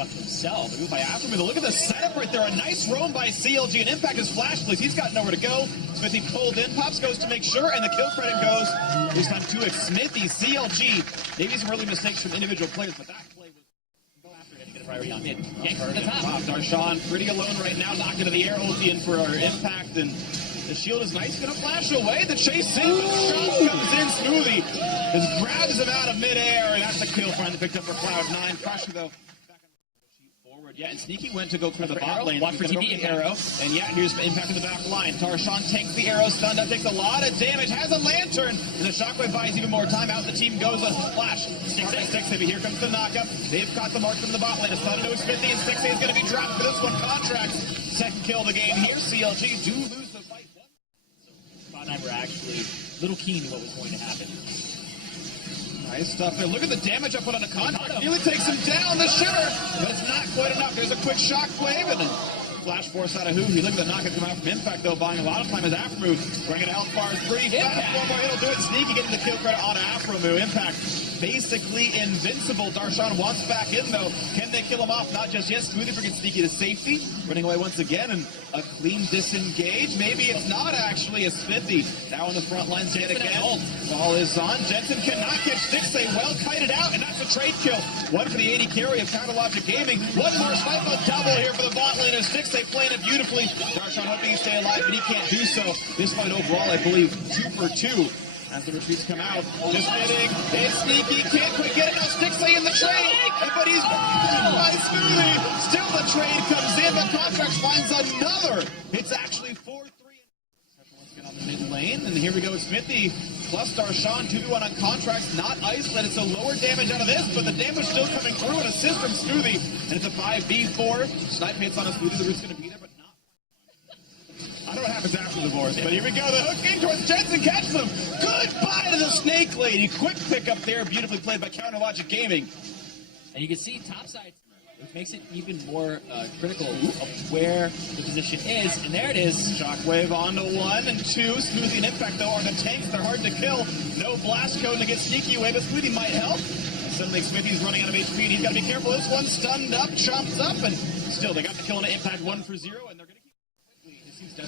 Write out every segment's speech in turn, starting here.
left himself. Move by Aftermath. Look at the setup right there. A nice roam by CLG, and Impact is flash plays. He's got nowhere to go. Smithy pulled in. Pops goes to make sure, and the kill credit goes this time to it. Smithy, CLG. Maybe some early mistakes from individual players, but that play was go after it and get a priority on it. Yank from the top. Darshan pretty alone right now, knocking to the air, ulti in for our Impact, and the shield is nice, gonna flash away. The chase in, but the shot comes in. Smoothie just grabs him out of midair, and that's a kill finally picked up for Cloud9. Pressure though. Forward, yeah, and Sneaky went to go clear the bot lane. Watch for TP arrow, and yeah, here's Impact in the back line. Darshan takes the arrow, stunned up, takes a lot of damage, has a lantern, and the shockwave buys even more time. Out the team goes a flash. 6 heavy. Here comes the knockup. They've got the mark from the bot lane. A stun into Smithy, and 6 is going to be dropped for this one. Contracts. Second kill of the game here. CLG do lose the fight. Cloud9 were actually a little keen to what was going to happen. Nice stuff there. Look at the damage I put on the contract. Nearly takes him down, the shiver, but it's not quite enough. There's a quick shockwave and a flash force out of Hoovy. Look at the knockout come out from Impact, though, buying a lot of time as Afromoo. Bringing it out far as pretty fast. One more hit will do it. Sneaky getting the kill credit on Afromoo. Impact basically invincible. Darshan wants back in, though. Can they kill him off? Not just yet. Smoothie bringing Sneaky to safety. Running away once again, and a clean disengage. Maybe it's not actually a Smithy. Now on the front lines yet again. Ball is on. Jensen cannot catch Stixay. Well kited out, and that's a trade kill. One for the 80 carry of Counterlogic Gaming. One more snipe, a double here for the bot lane as Stixay playing it beautifully. Darshan hoping he stay alive, but he can't do so. This fight overall, I believe, 2 for 2. As the retreats come out, just hitting, it's Sneaky, can't quite get it, now Stixay in the trade, but he's by Smoothie. Still the trade comes in, but Contracts finds another. It's actually 4-3. Let's get on the mid lane, and here we go, Smithy plus Darshan, 2v1 on Contracts, not isolated, so lower damage out of this, but the damage still coming through, an assist from Smoothie, and it's a 5v4. Snipe hits on a Smoothie, the root's going to be there, but not. I don't know what happens after the divorce, but here we go. The hook in towards Jensen, catches them. Goodbye to the Snake Lady. Quick pick up there, beautifully played by Counterlogic Gaming. And you can see topside, which makes it even more critical of where the position is. And there it is. Shockwave onto 1 and 2. Smoothie and Impact, though, are the tanks. They're hard to kill. No blast code to get Sneaky away, but Smoothie might help. Suddenly, Smithy's running out of HP, and he's got to be careful. This one stunned up, chopped up, and still, they got the kill on Impact 1 for 0, and they're going to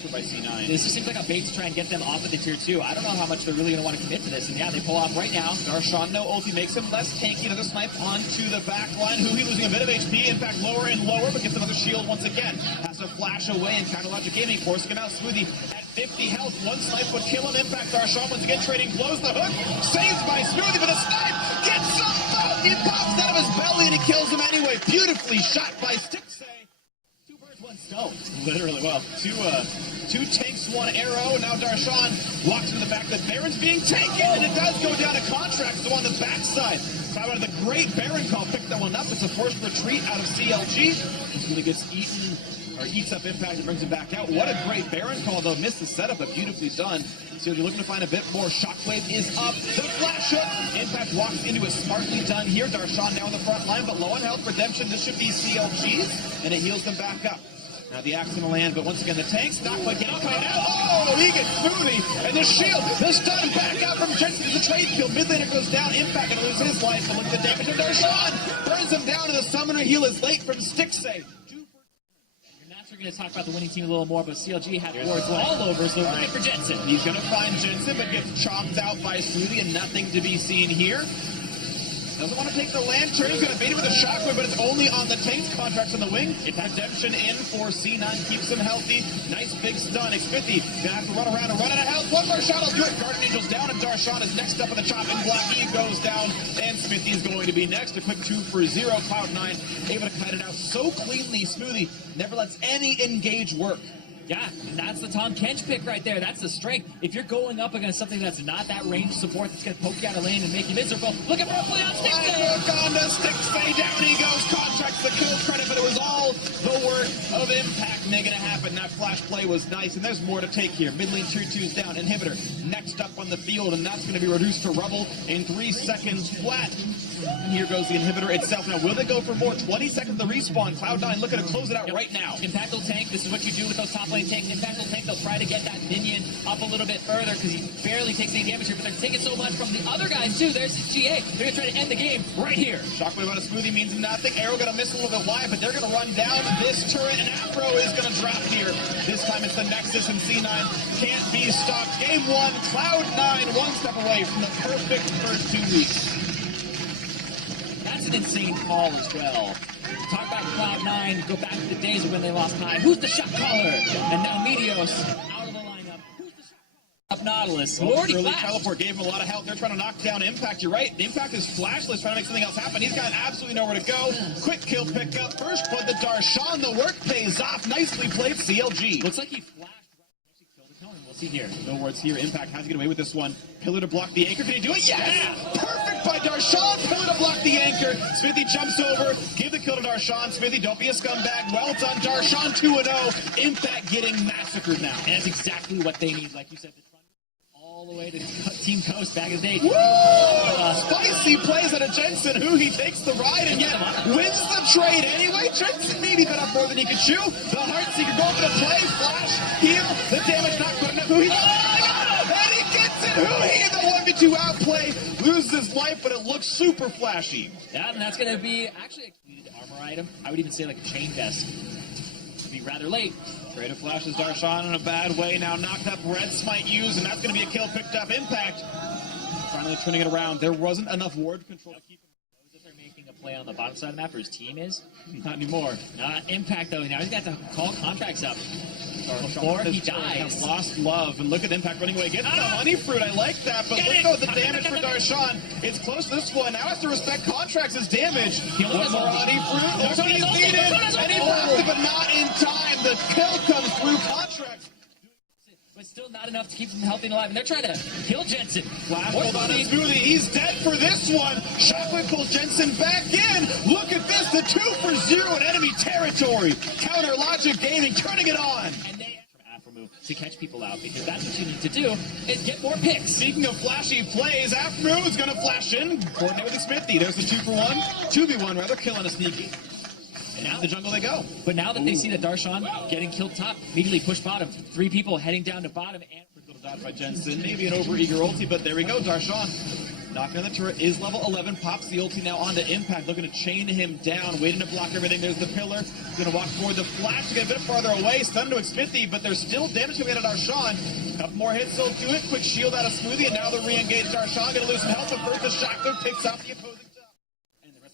by C9. This just seems like a bait to try and get them off of the tier 2. I don't know how much they're really going to want to commit to this. And yeah, they pull off right now. Darshan, no ulti, makes him less tanky. Another snipe onto the back line. Hoovy losing a bit of HP. Impact lower and lower, but gets another shield once again. Has to flash away, and Counterlogic Gaming forcing him out. Smoothie at 50 health. One snipe would kill him. Impact Darshan once again trading blows. The hook saved by Smoothie, but the snipe gets some boat. He pops out of his belly, and he kills him anyway. Beautifully shot by Stixay. Stone. Literally, well, two tanks, 1 arrow. Now Darshan walks into the back. The Baron's being taken, and it does go down to Contracts, so on the backside. How about the great Baron call? Pick that one up. It's a forced retreat out of CLG. This really gets eaten, or eats up Impact and brings him back out. What a great Baron call, though. Missed the setup, but beautifully done. So if you're looking to find a bit more, Shockwave is up. The flash hook. Impact walks into it. Smartly done here. Darshan now on the front line, but low on health. Redemption. This should be CLG's, and it heals them back up. Now the axe in the land, but once again the tanks not quite getting quite out. Oh, he gets Smoothie, and the shield, the stun back out from Jensen. The trade kill. Mid laner goes down. Impact gonna lose his life, but look at the damage of Darshan. Burns him down, and the summoner heal is late from Stixay. We're going to talk about the winning team a little more, but CLG had wards all over, so they're looking for Jensen. He's going to find Jensen, but gets chopped out by Smoothie, and nothing to be seen here. Doesn't want to take the lantern. He's going to beat him with a shockwave, but it's only on the tanks. Contracts on the wing. Redemption in for C9. Keeps him healthy. Nice big stun. Xmithy going to have to run around and run out of health. One more shot will do it. Guardian Angel's down, and Darshan is next up in the chopping block. He goes down, and Smithy is going to be next. A quick 2 for 0. Cloud9 able to cut it out so cleanly. Smoothie never lets any engage work. Yeah, and that's the Tom Kench pick right there. That's the strength. If you're going up against something that's not that range support that's going to poke you out of lane and make you miserable, look at our play on Stixay. Look on the Stixay. Down he goes. Contracts the kill credit, but it was all the work of Impact making it happen. That flash play was nice, and there's more to take here. Mid lane tier 2's down. Inhibitor next up on the field, and that's going to be reduced to rubble in 3 seconds flat. And here goes the inhibitor itself. Now, will they go for more? 20 seconds to respawn. Cloud9 looking to close it out right now. Impact will tank. This is what you do with those top lane tanks. Impact will tank. They'll try to get that minion up a little bit further because he barely takes any damage here, but they're taking so much from the other guys too. There's GA. They're going to try to end the game right here. Shockwave on a smoothie means nothing. Arrow going to miss a little bit wide, but they're going to run down this turret, and Afro is going to drop here. This time it's the Nexus, and C9 can't be stopped. Game 1, Cloud9 one step away from the perfect first 2 weeks. That's an insane call as well. Talk about Cloud9, go back to the days of when they lost time. Who's the shot caller? And now Meteos out of the lineup. Who's the shot caller? Up Nautilus. Lordy early Flash. teleport gave him a lot of help. They're trying to knock down Impact. You're right. Impact is flashless, trying to make something else happen. He's got absolutely nowhere to go. Quick kill pickup. First blood to Darshan. The work pays off. Nicely played, CLG. Looks like he flashed. We'll see here. No words here. Impact has to get away with this one. Pillar to block the anchor. Can he do it? Yes! Perfect by Darshan. Pillar to block the anchor. Smithy jumps over. Give the kill to Darshan. Smithy, don't be a scumbag. Well done, Darshan. 2-0. Impact getting massacred now. And that's exactly what they need. Like you said, all the way to Team Coast back in the day. Spicy plays out of Jensen, who he takes the ride and yet wins the trade anyway. Jensen maybe bit up more than he could chew. The Heartseeker going for the play. Flash, heal. The damage not good enough. Who he and he gets it. Who he the 1v2 outplay loses his life, but it looks super flashy. Yeah, and that's going to be actually a completed armor item. I would even say like a chain vest. Be rather late. Trade of flashes Darshan in a bad way. Now knocked up Red Smite used, and that's going to be a kill picked up. Impact finally turning it around. There wasn't enough ward control to keep him. They're making a play on the bottom side of the map, or his team is. Not anymore. Not Impact, though. Now he's got to call contracts up before he dies. Lost love, and look at Impact running away. Gets the honey fruit. I like that, but look at the damage for Darshan. It's close to this one. Now has to respect contracts as damage. One more honey fruit. Looks like he's needed, and he blocked it, but not in time. The kill comes through contracts. But still not enough to keep him healthy and alive. And they're trying to kill Jensen. Flash hold on to Smoothie. He's dead for this one. Shockwave pulls Jensen back in. Look at this. The 2-for-0 in enemy territory. Counter Logic Gaming turning it on. And they from Afro move to catch people out, because that's what you need to do is get more picks. Speaking of flashy plays, Afro is going to flash in. Coordinate with the Smithy. There's the 2-for-1. 2v1 rather. Killing a sneaky. And now the jungle they go. But now that they see that Darshan getting killed top, immediately push bottom. 3 people heading down to bottom. And little dodge by Jensen. Maybe an overeager ulti, but there we go. Darshan knocking on the turret is level 11. Pops the ulti now onto Impact. Looking to chain him down. Waiting to block everything. There's the pillar. Going to walk forward. The flash to get a bit farther away. Stun to Smithy, but there's still damage coming out of Darshan. Couple more hits still to it. Quick shield out of Smoothie, and now the re-engaged Darshan. Going to lose some health, but first the Shocker picks up the opposing.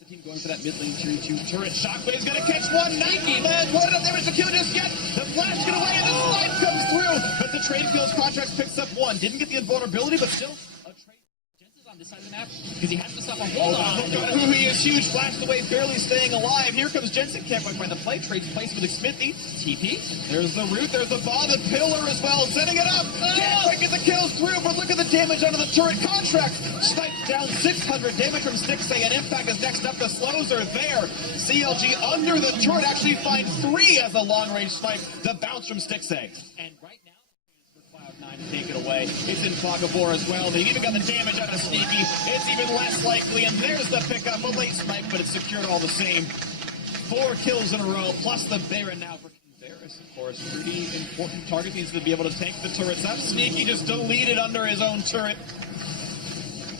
Team going for that mid lane tier 2 turret. Shockwave's gonna catch one. Nike man, what enough damage to kill just yet. The flash get away and the slide comes through. But the trade kills contracts picks up 1. Didn't get the invulnerability, but still a trade. Jensen's on this side of the map because he has to stop a hold on. Who he is huge, flashed away, barely staying alive. Here comes Jensen, can't quite find the play. Trades place with Smithy. TP. There's the root, there's the ball, the pillar as well, setting it up. Can't quite get the kills through, but look at the damage onto the turret. Contract sniped down 600 damage from Stixay, and Impact is next up. The slows are there. CLG under the turret actually finds 3 as a long-range snipe. The bounce from Stixay. And right now, Cloud9 to take it away. It's in Fogabor as well. They've even got the damage out of Sneaky. It's even less likely, and there's the pickup. A late snipe, but it's secured all the same. 4 kills in a row, plus the Baron now for Varus, of course. Pretty important target. Needs to be able to tank the turrets up. Sneaky just deleted under his own turret.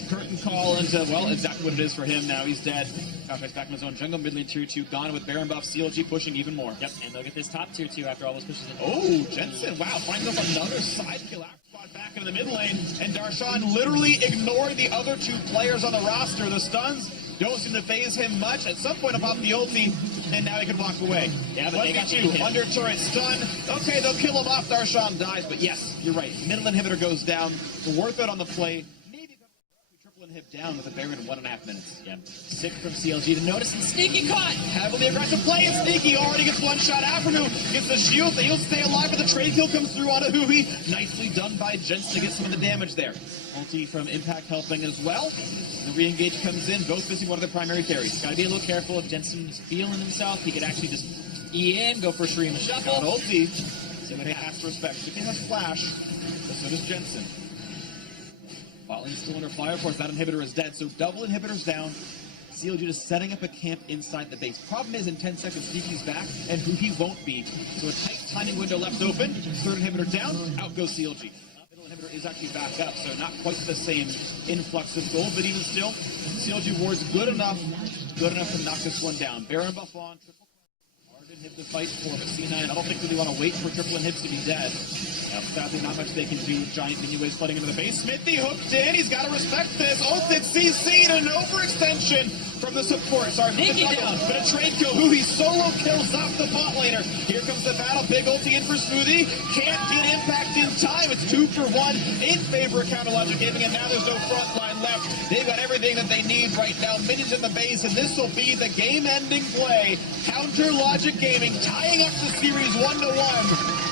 Curtain call into, well, exactly what it is for him now. He's dead. Contract's back in his own jungle. Mid lane tier 2 gone with Baron buff. CLG pushing even more. Yep, and they'll get this top tier 2 after all those pushes in. Oh, Jensen, wow, finds up another side kill. Spot back into the mid lane, and Darshan literally ignored the other 2 players on the roster. The stuns don't seem to phase him much. At some point, about the ulti, and now he can walk away. Yeah, but they got 2 under turret stun. Okay, they'll kill him off. Darshan dies, but yes, you're right. Middle inhibitor goes down. Worth it on the play. Hip down with a Baron in 1.5 minutes. Yeah. Sick from CLG to notice, and Sneaky caught! Heavily aggressive play, and Sneaky already gets one shot. Afternoon gets the shield, he'll stay alive, but the trade kill comes through onto Huhi. Nicely done by Jensen to get some of the damage there. Ulti from Impact helping as well. The re-engage comes in, both missing one of their primary carries. Gotta be a little careful if Jensen's feeling himself. He could actually just E in, go for a Shurima shuffle. Got ulti. So they has to respect. He has flash, but so does Jensen. Botling still under fire, of course, that inhibitor is dead, so double inhibitors down. CLG just setting up a camp inside the base. Problem is, in 10 seconds, Sneaky's back, and who he won't be. So a tight timing window left open. Third inhibitor down, out goes CLG. Middle inhibitor is actually back up, so not quite the same influx of gold, but even still, CLG ward's good enough to knock this one down. Baron buff on, triple. Hard to hit the fight for, but C9, I don't think really want to wait for triple inhibs to be dead. Sadly, not much they can do with giant minion waves flooding into the base. Smithy hooked in. He's got to respect this. Ulted CC'd an overextension from the support. Sorry, from the jungle. But a trade kill. He solo kills off the bot laner. Here comes the battle. Big ulti in for Smoothie. Can't get impact in time. It's 2 for 1 in favor of Counter Logic Gaming, and now there's no front line left. They've got everything that they need right now. Minions in the base, and this will be the game-ending play. Counter Logic Gaming tying up the series 1-1.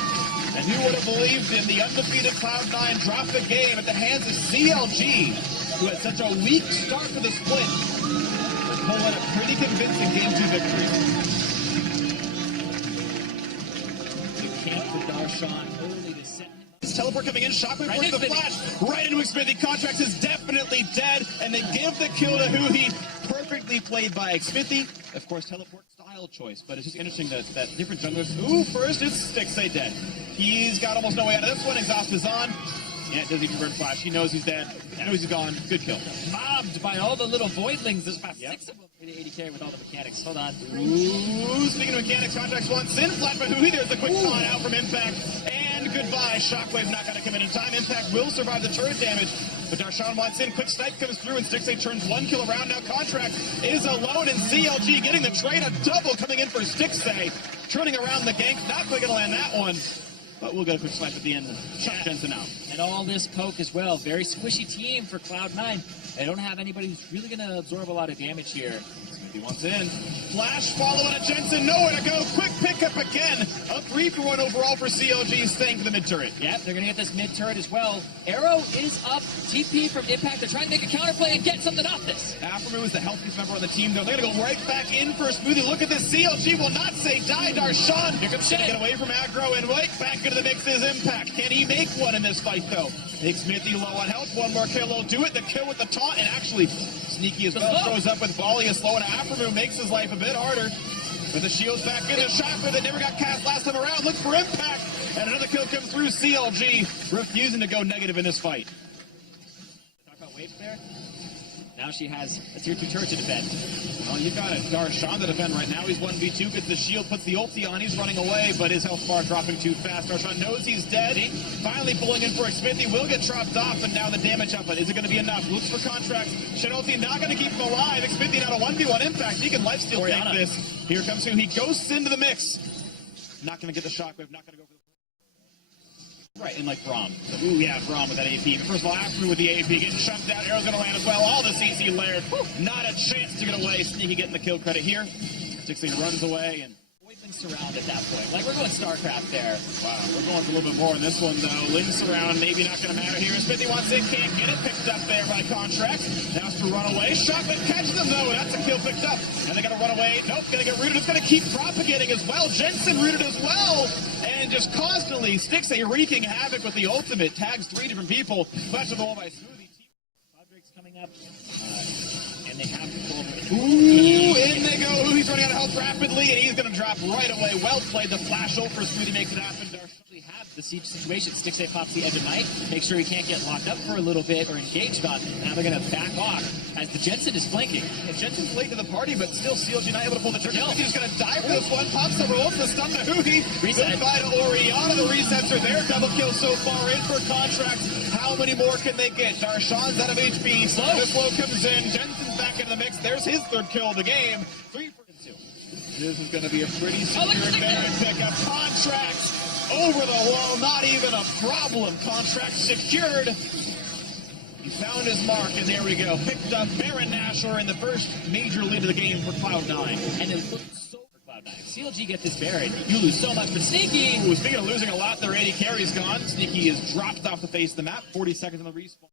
And who would have believed in the undefeated Cloud9 drop the game at the hands of CLG, who had such a weak start to the split, but pulling a pretty convincing Game 2 victory. The camp for Darshan early to set. His teleport coming in, Shockwave right the flash, right into Xmithy. Contracts is definitely dead, and they give the kill to Huhi. Perfectly played by Xmithy. Of course, teleport style choice, but it's just interesting that different junglers. Ooh, first it's Stixay dead. He's got almost no way out of this one. Exhaust is on. Yeah, it doesn't even burn flash. He knows he's dead. He knows he's gone. Good kill. Mobbed by all the little voidlings. There's about 6 of them. 80k with all the mechanics. Hold on. Ooh, speaking of mechanics, Contracts one. Sin flat by Huhi. There's the quick con out from Impact. And goodbye. Shockwave not going to come in time. Impact will survive the turret damage. But Darshan wants in. Quick snipe comes through, and Stixay turns 1 kill around. Now Contract is alone, and CLG getting the trade. A double coming in for Stixay. Turning around the gank. Not quite going to land that one. But we'll get a quick snipe at the end. Shot Jensen out. And all this poke as well. Very squishy team for Cloud9. They don't have anybody who's really going to absorb a lot of damage here. He wants in. Flash following a Jensen. Nowhere to go. Quick pickup again. A 3 for 1 overall for CLG. Staying for the mid turret. Yep, they're going to get this mid turret as well. Arrow is up. TP from Impact. They're trying to make a counterplay and get something off this. Aphromoo is the healthiest member on the team, though. They're going to go right back in for a Smoothie. Look at this. CLG will not say die. Darshan. Here comes Shin to get away from aggro, and right back into the mix is Impact. Can he make one in this fight, though? Big Smithy low on health. One more kill will do it. The kill with the taunt, and actually Sneaky as well. Throws up with volley. A slow, and Aphromoo makes his life a bit harder. But the shield's back in. The Shockwave that never got cast last time around. Look for Impact. And another kill comes through. CLG refusing to go negative in this fight. Talk about waves there. Now she has a tier 2 turret to defend. Well, you got it. Darshan to defend right now. He's 1v2, gets the shield, puts the ulti on. He's running away, but his health bar dropping too fast. Darshan knows he's dead. Finally pulling in for Xmithy. Will get dropped off, and now the damage up. But is it going to be enough? Looks for Contracts. Shenolti not going to keep him alive. Xmithy not a 1v1 impact. He can lifesteal take this. Here comes who? He ghosts into the mix. Not going to get the Shockwave. Not going to go for the... Right, and like Braum. Ooh, yeah, Braum with that AP. But first of all, Aphromoo with the AP, getting chunked out. Arrow's going to land as well. All the CC layered. Not a chance to get away. Sneaky getting the kill credit here. Stixay runs away, and Link surround at that point. Like, we're going StarCraft there. Wow, we're going for a little bit more in this one, though. Link surround, maybe not going to matter here. Smithy wants it, can't get it. Picked up there by Contracts. Now it's to run away. Shotgun catches them, though. That's a kill picked up. And they got to run away. Nope, going to get rooted. It's going to keep propagating as well. Jensen rooted as well. And just constantly Stixay wreaking havoc with the ultimate. Tags 3 different people. Flash of the wall by Smoothie. Drake's coming up. And they have to pull over. Ooh, in they go. Ooh, he's running out of health rapidly, and he's going to drop right away. Well played. The flash ult for Smoothie makes it happen. Actually have the siege situation. Stixay pops the edge of night. Make sure he can't get locked up for a little bit or engaged on. Now they're going to back off as the Jensen is flanking. And Jensen's late to the party, but still CLG not able to pull the trigger. He's just going to die for this one. Pops the roll. The stun to Huhi. Goodbye to Oriana. The resets are there. Double kill so far in for Contracts. How many more can they get? Darshan's out of HP. Slow comes in. Jensen's back in the mix. There's his third kill of the game. 3 for 2. This is going to be a pretty secure Baron pickup. Contracts over the wall. Not even a problem. Contracts secured. He found his mark, and there we go. Picked up Baron Nashor in the first major lead of the game for Cloud9. And it looked so for Cloud9. CLG get this Baron. You lose so much, but Sneaky. Ooh, speaking of losing a lot, their AD carry's gone. Sneaky is dropped off the face of the map. 40 seconds on the respawn.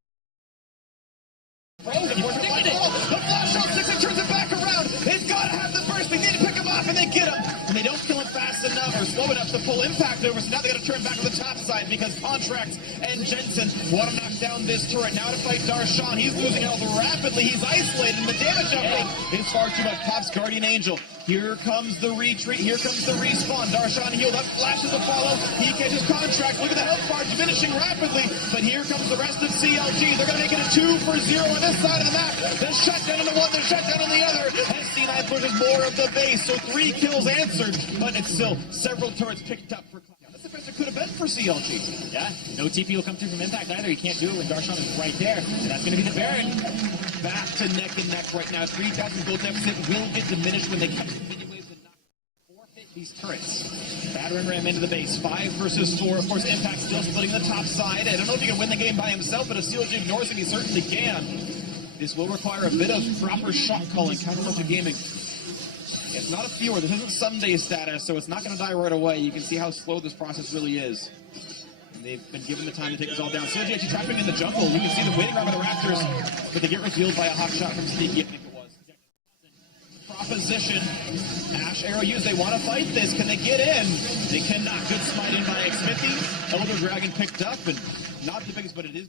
Bro, you predicted it. The flash shot, Stixay turns it back around. He's got to have the first first. They need to pick him off, and they get him. And they don't kill him fast enough or slow enough to pull Impact over, so now they got to turn back to the top side because Contracts and Jensen want to knock down this turret. Now to fight Darshan. He's losing health rapidly. He's isolated, and the damage up is far too much. Pops Guardian Angel. Here comes the retreat. Here comes the respawn. Darshan healed up, flashes a follow. He catches Contract. Look at the health bar diminishing rapidly. But here comes the rest of CLG. They're going to make it a 2-for-0 on this side of the map. Then shut down on the one, then shut down on the other. As C9 pushes more of the base. So 3 kills answered, but it's still several turrets picked up for Cloud9. That's the best it could have been for CLG. Yeah, no TP will come through from Impact either. He can't do it when Darshan is right there. And that's going to be the Baron. Back to neck and neck right now. 3,000 gold deficit will get diminished when they catch the minion waves and not forfeit these turrets. Battering ram into the base. 5 versus 4. Of course, Impact still splitting the top side. I don't know if he can win the game by himself, but if CLG ignores him, he certainly can. This will require a bit of proper shot calling. Counter Gaming. It's not a fewer. This isn't Sunday status, so it's not going to die right away. You can see how slow this process really is. They've been given the time to take this all down. CLG actually trapping in the jungle. You can see them waiting around by the Raptors, but they get revealed by a hot shot from Sneaky, I think it was. Proposition. Ash Arrow used. They want to fight this. Can they get in? They cannot. Good smite in by Xmithy. Elder Dragon picked up, and not the biggest, but it is.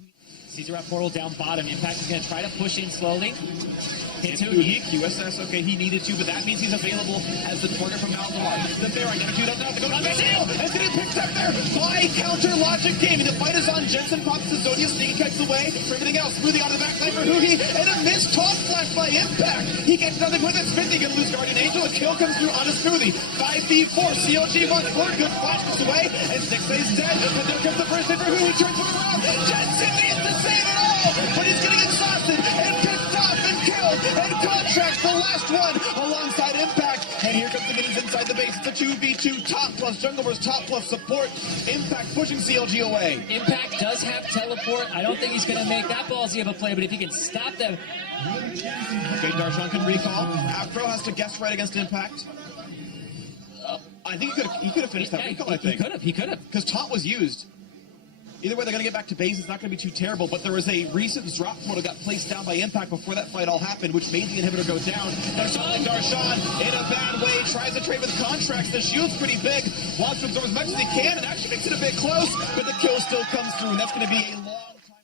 Caesar at portal down bottom. Impact is going to try to push in slowly. Hit two. QSS, okay, he needed to, but that means he's available as the target from NALCS. The Baron, never two, doesn't have to go down the tail. As it is picked up there by Counter Logic Gaming. The fight is on. Jensen pops the Zodiac, Sneaky cuts away. For everything else, smoothing out of the back line for Huhi, and a missed taunt flash by Impact. He gets nothing with it. Smithy gonna lose Guardian Angel. A kill comes through on a Smoothie. 5v4. CLG wants 4. Good flash gets away, and 6A's dead. But there comes the first hit for Huhi. Turns it around. Jensen needs to save it all, but he's getting exhausted and picked off and killed. And Contracts the last one alongside Impact. And here comes the minions inside the base. It's a 2v2 top plus jungle versus top plus support. Impact pushing CLG away. Impact does have teleport. I don't think he's going to make that ballsy of a play, but if he can stop them. Okay, Darshan can recall. Afro has to guess right against Impact. I think he could have finished that recall, I think. He could have. Because taunt was used. Either way, they're going to get back to base. It's not going to be too terrible, but there was a recent drop portal got placed down by Impact before that fight all happened, which made the inhibitor go down. Darshan in a bad way, tries to trade with Contracts. The shield's pretty big, wants to absorb as much as he can, and actually makes it a bit close, but the kill still comes through, and that's going to be a long time.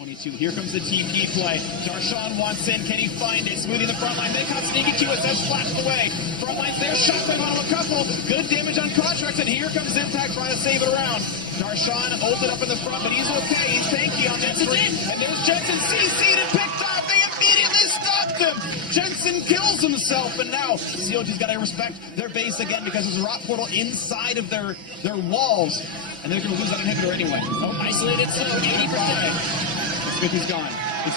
122. Here comes the TP play. Darshan wants in. Can he find it? Smoothie in the front line. They caught Sneaky QSS flashed away. Front line's there. Shotgun on a couple. Good damage on Contracts, and here comes Impact trying to save it around. Darshan ulted up in the front, but he's okay. He's tanky on that street. And there's Jensen CC'd and picked off. They immediately stopped him. Jensen kills himself, and now CLG's got to respect their base again because there's a rock portal inside of their walls, and they're going to lose that inhibitor anyway. Oh, isolated slow, 80%. Smithy's gone.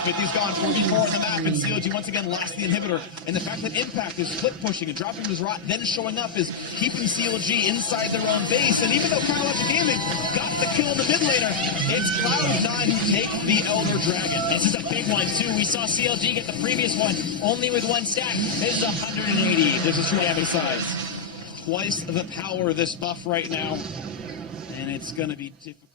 Smithy's gone. 44 on the map, and CLG once again lost the inhibitor. And the fact that Impact is split pushing and dropping his rot, then showing up, is keeping CLG inside their own base. And even though CLG Gaming got the kill in the mid laner, it's Cloud9 who take the Elder Dragon. This is a big one, too. We saw CLG get the previous one only with 1 stack. This is 180. This is twice the size. Twice the power, this buff right now. And it's going to be difficult.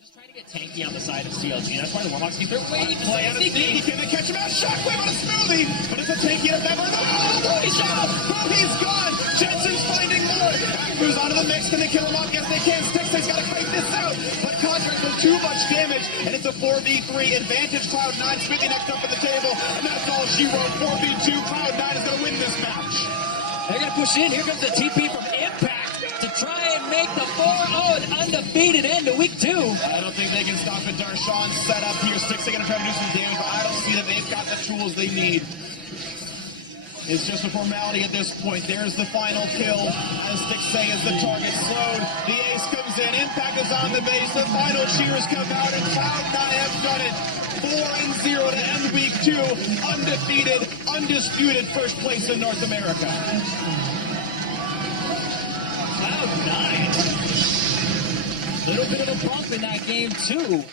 Just trying to get tanky on the side of CLG. That's why the Warhawks keep their waiting to play on a Sneaky. Can they catch him out? Shockwave on a Smoothie, but it's a tanky and a member. Oh, he's shot! He's gone! Jensen's finding more! Moves onto the mix. Can they kill him off? Yes, they can. Sticks got to fight this out, but Contracts with too much damage, and it's a 4v3 advantage. Cloud9, Smithy next up at the table, and that's all she wrote. 4v2. Cloud9 is going to win this match. They're going to push in. Here comes the TP from Impact to try and make the 4-0 an undefeated end to week 2. I don't think they can stop it. Darshan set up here. Sticks are going to try to do some damage, but I don't see that they've got the tools they need. It's just a formality at this point. There's the final kill. As Sticks say, as the target slowed, the ace comes in. Impact is on the base. The final cheers come out, and Cloud9 have done it. 4-0 to end week 2. Undefeated, undisputed first place in North America. Cloud9. Little bit of a bump in that game, too.